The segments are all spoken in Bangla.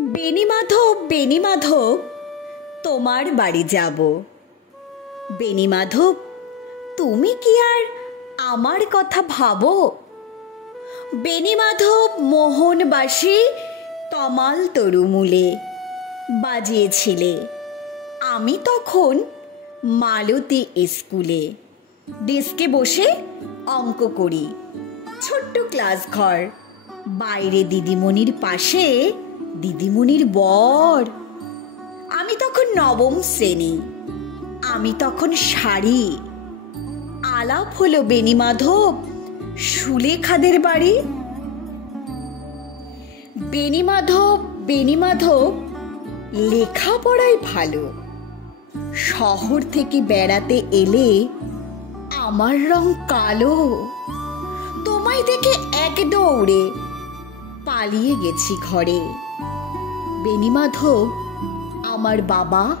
বেণীমাধব, বেণীমাধব, তোমার বাড়ি যাব। বেণীমাধব, তুমি কি আর আমার কথা ভাবো? বেণীমাধব মোহনবাসী তমাল তরুমূলে বাজিয়েছিলে। আমি তখন মালতী স্কুলে ডেস্কে বসে অঙ্ক করি। ছোট্ট ক্লাস ঘর, বাইরে দিদিমণির পাশে দিদিমণির বর। আমি তখন নবম শ্রেণী, আমি তখন শাড়ি। আলাপ হলো বেণীমাধব সুলেখাদের বাড়ি। বেণীমাধব, বেণীমাধব, লেখাপড়ায় ভালো। শহর থেকে বেড়াতে এলে আমার রং কালো। তোমায় দেখে এক দৌড়ে পালিয়ে গেছি ঘরে। বেণীমাধব, আমার বাবা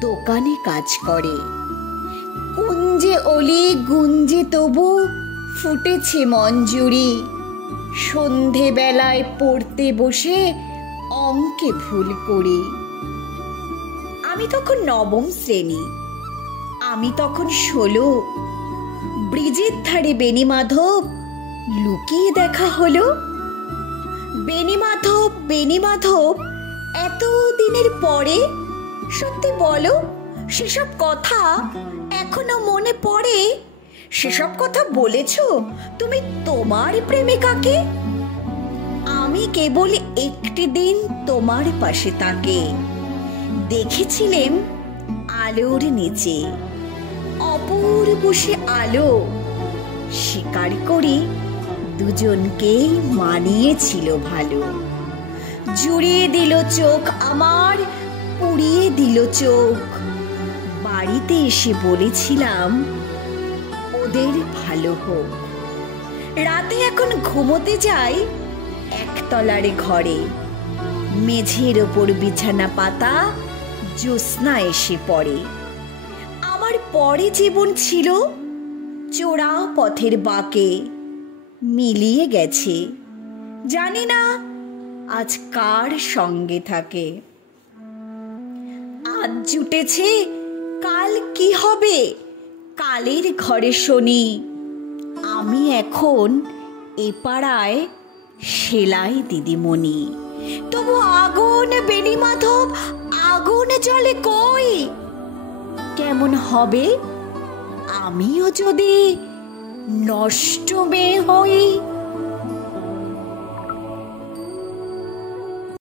দোকানে কাজ করে। কুঞ্জে অলি গুঞ্জে তবু ফুটেছে মঞ্জুরি। সন্ধেবেলায় পড়তে বসে অঙ্কে ভুল করি। আমি তখন নবম শ্রেণী, আমি তখন 16। ব্রিজের ধারে বেণীমাধব লুকিয়ে দেখা হলো। বেণীমাধব, বেণীমাধব, এত দিনের পরে সত্যি বলো, সেসব কথা এখনো মনে পড়ে? সেসব কথা বলেছো তুমি তোমার প্রেমিকাকে? আমি কেবল একটি দিন তোমার পাশে তাকে দেখেছিলেম আলোর নিচে। অপূর্ব সে আলো, স্বীকার করি দুজনকেই মানিয়েছিল ভালো। জুড়িয়ে দিল চোখ আমার, পুড়িয়ে দিল চোখ। বাড়িতে এসে বলেছিলাম ওদের ভালো হোক। রাতে এখন ঘুমোতে যাই একতলার ঘরে। মেঝের ওপর বিছানা পাতা, জ্যোৎস্না এসে পড়ে। আমার পরে জীবন ছিল চোরা পথের বাঁকে, মিলিয়ে গেছে। জানি না আজ কার সঙ্গে থাকে। আজ জুটেছে, কাল কি হবে? কালের ঘরে শনি। আমি এখন এ পাড়ায় সেলাই দিদিমণি। তবু আগুন বেণীমাধব, আগুন জ্বলে কই? কেমন হবে আমিও যদি নষ্ট মেয়ে হই?